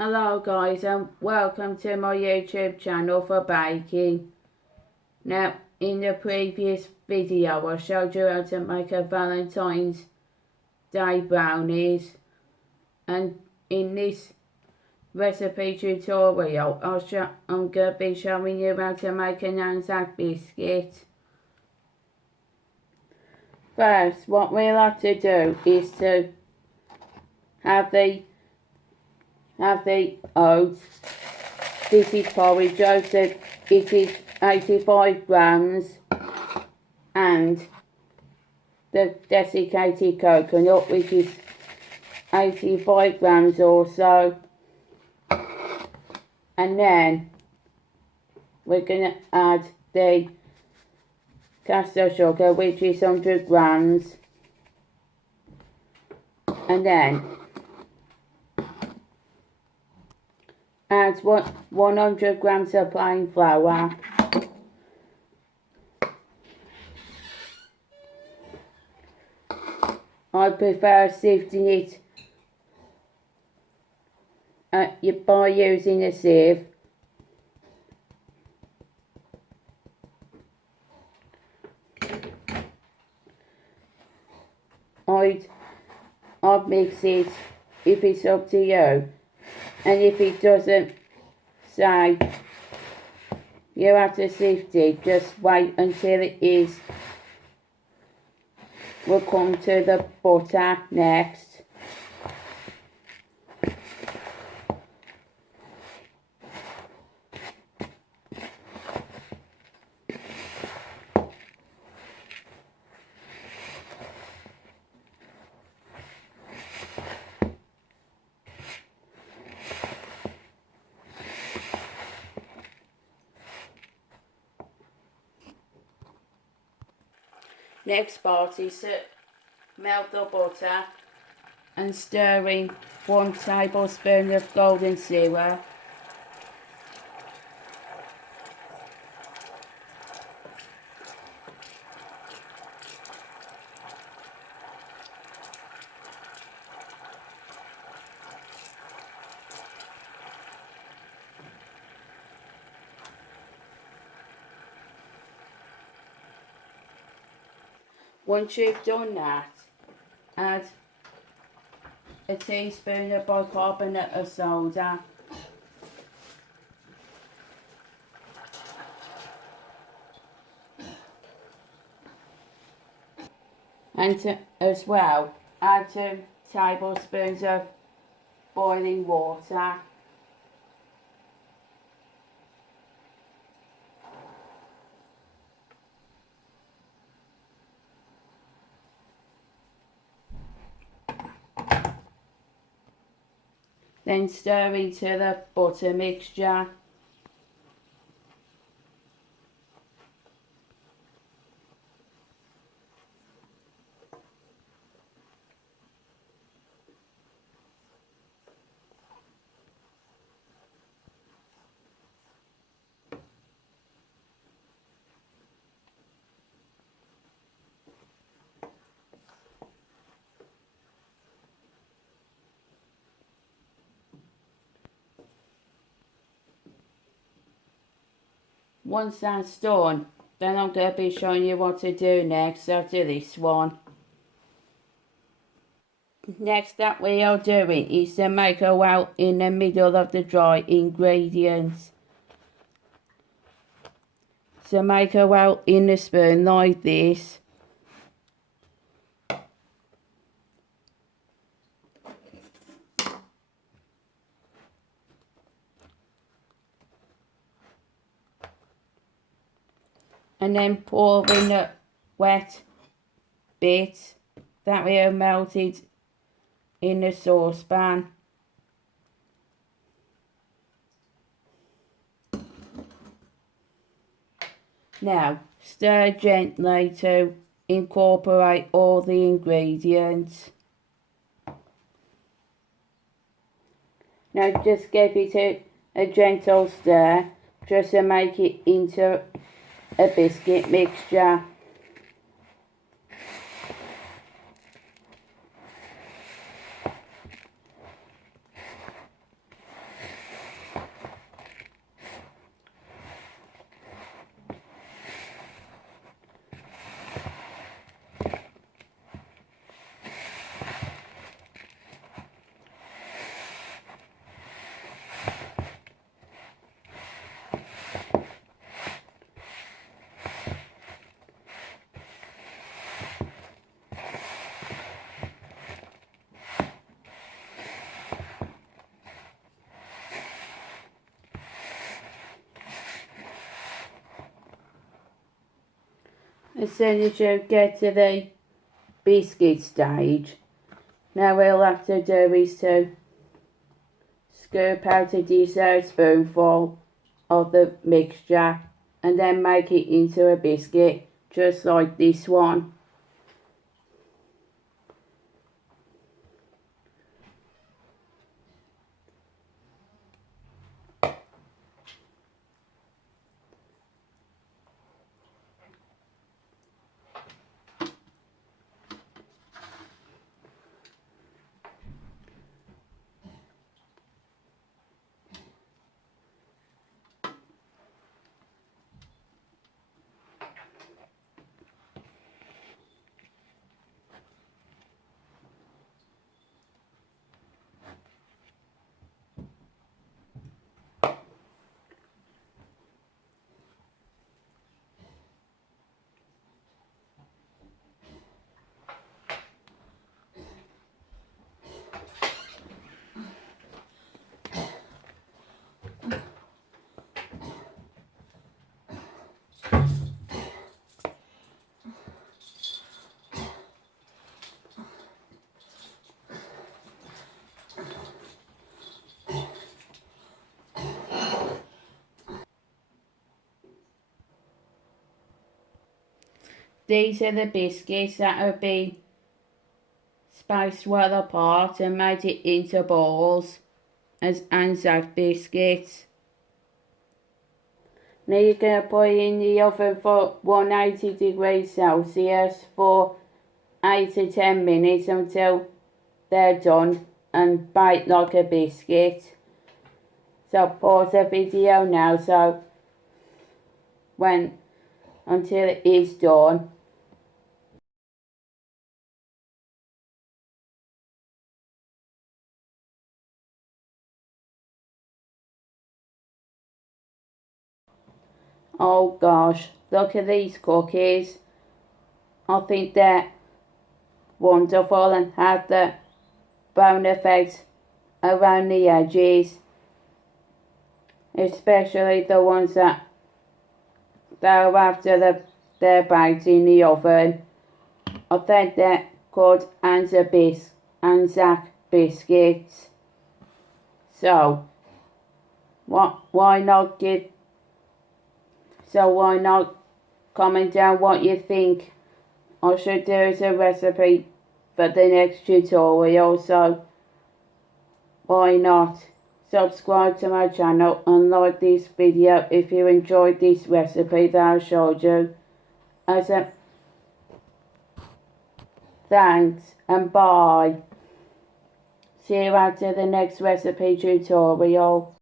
Hello guys and welcome to my YouTube channel for baking. Now in the previous video I showed you how to make a Valentine's Day brownies, and in this recipe tutorial I'm going to be showing you how to make an Anzac biscuit. First, what we'll have to do is to have the oats. This is porridge oats, it is 85 grams, and the desiccated coconut, which is 85 grams also. And then we're going to add the caster sugar, which is 100 grams, and then add 100 grams of plain flour. I prefer sifting it by using a sieve. I'd mix it if it's up to you, and if it doesn't say you have to sift it, just wait until it is. We'll come to the butter next. Next part is to melt the butter and stir in 1 tablespoon of golden syrup. Once you've done that, add a teaspoon of bicarbonate of soda, and as well add 2 tablespoons of boiling water. Then stir into the butter mixture. Once that's done, then I'm going to be showing you what to do next after this one. Next that we are doing is to make a well in the middle of the dry ingredients. So make a well in the spoon like this. And then pour in the wet bit that we have melted in the saucepan. Now stir gently to incorporate all the ingredients. Now just give it a gentle stir just to make it into a biscuit mixture. as soon as you get to the biscuit stage, now what we'll have to do is to scoop out a dessertspoonful of the mixture and then make it into a biscuit just like this one. These are the biscuits that have been spaced well apart and made it into balls as Anzac Biscuits. Now you're going to put it in the oven for 180 degrees Celsius for 8 to 10 minutes until they're done and bake like a biscuit. So pause the video now until it is done. Oh gosh, look at these cookies. I think they're wonderful and have the brown effect around the edges. Especially the ones that are after they're baked in the oven. I think they're called Anzac Biscuits. So, why not comment down what you think I should do as a recipe for the next tutorial. So, why not subscribe to my channel and like this video if you enjoyed this recipe that I showed you. As a thanks and bye. See you after the next recipe tutorial.